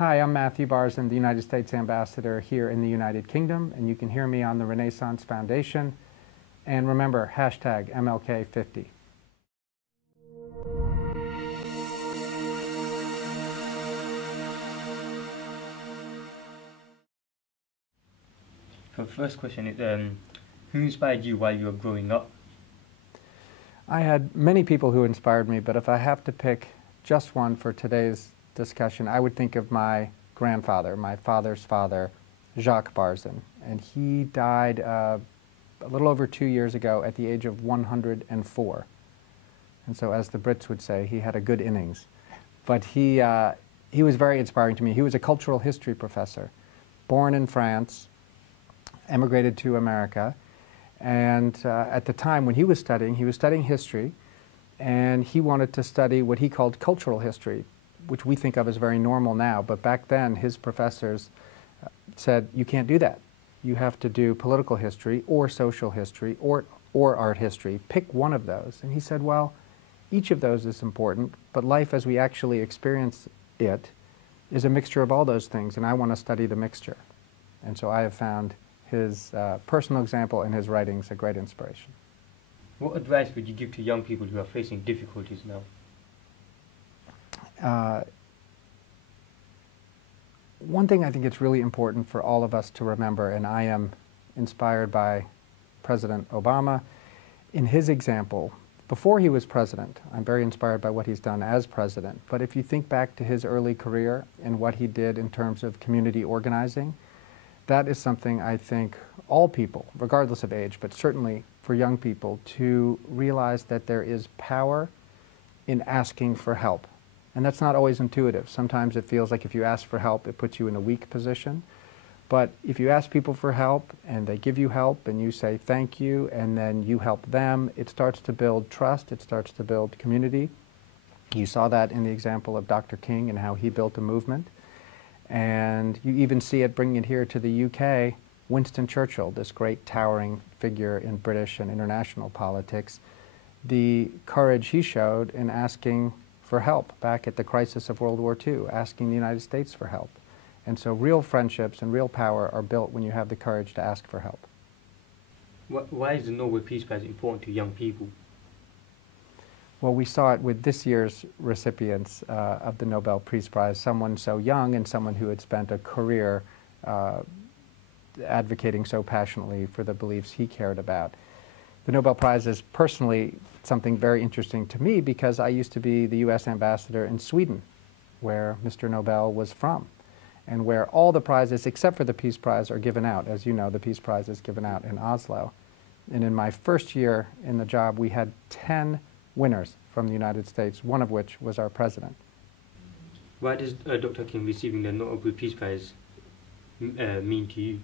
Hi, I'm Matthew Barzin, the United States Ambassador here in the United Kingdom, and you can hear me on the Renaissance Foundation. And remember, hashtag MLK50. So first question is, who inspired you while you were growing up? I had many people who inspired me, but if I have to pick just one for today's discussion, I would think of my grandfather, my father's father, Jacques Barzin. And he died a little over 2 years ago at the age of 104. And so, as the Brits would say, he had a good innings. But he was very inspiring to me. He was a cultural history professor, born in France, emigrated to America, and at the time when he was studying history, and he wanted to study what he called cultural history, which we think of as very normal now, but back then his professors said, you can't do that. You have to do political history or social history or art history. Pick one of those. And he said, well, each of those is important, but life as we actually experience it is a mixture of all those things, and I want to study the mixture. And so I have found his personal example and his writings a great inspiration. What advice would you give to young people who are facing difficulties now? One thing I think it's really important for all of us to remember, and I am inspired by President Obama, in his example, before he was president, I'm very inspired by what he's done as president, but if you think back to his early career and what he did in terms of community organizing, that is something I think all people, regardless of age, but certainly for young people, to realize that there is power in asking for help. And that's not always intuitive. Sometimes it feels like if you ask for help, it puts you in a weak position. But if you ask people for help and they give you help and you say thank you and then you help them, it starts to build trust, it starts to build community. You saw that in the example of Dr. King and how he built a movement. And you even see it bringing it here to the UK. Winston Churchill, this great towering figure in British and international politics, the courage he showed in asking for help back at the crisis of World War II, asking the United States for help. And so real friendships and real power are built when you have the courage to ask for help. Why is the Nobel Peace Prize important to young people? Well, we saw it with this year's recipients of the Nobel Peace Prize, someone so young and someone who had spent a career advocating so passionately for the beliefs he cared about. The Nobel Prize is personally something very interesting to me because I used to be the U.S. ambassador in Sweden, where Mr. Nobel was from, and where all the prizes, except for the Peace Prize, are given out. As you know, the Peace Prize is given out in Oslo. And in my first year in the job, we had 10 winners from the United States, one of which was our president. Why does Dr. King receiving the Nobel Peace Prize mean to you?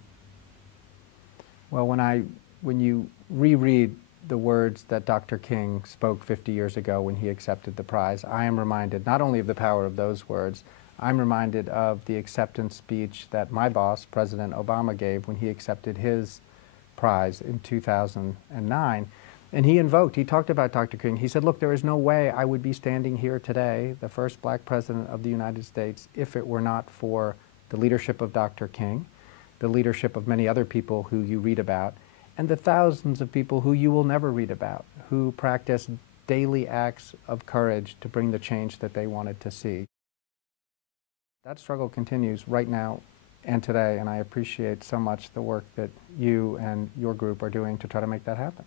Well, when you reread the words that Dr. King spoke 50 years ago when he accepted the prize, I am reminded not only of the power of those words, I'm reminded of the acceptance speech that my boss, President Obama, gave when he accepted his prize in 2009. And he talked about Dr. King. He said, look, there is no way I would be standing here today, the first black president of the United States, if it were not for the leadership of Dr. King, the leadership of many other people who you read about, and the thousands of people who you will never read about, who practice daily acts of courage to bring the change that they wanted to see. That struggle continues right now and today, and I appreciate so much the work that you and your group are doing to try to make that happen.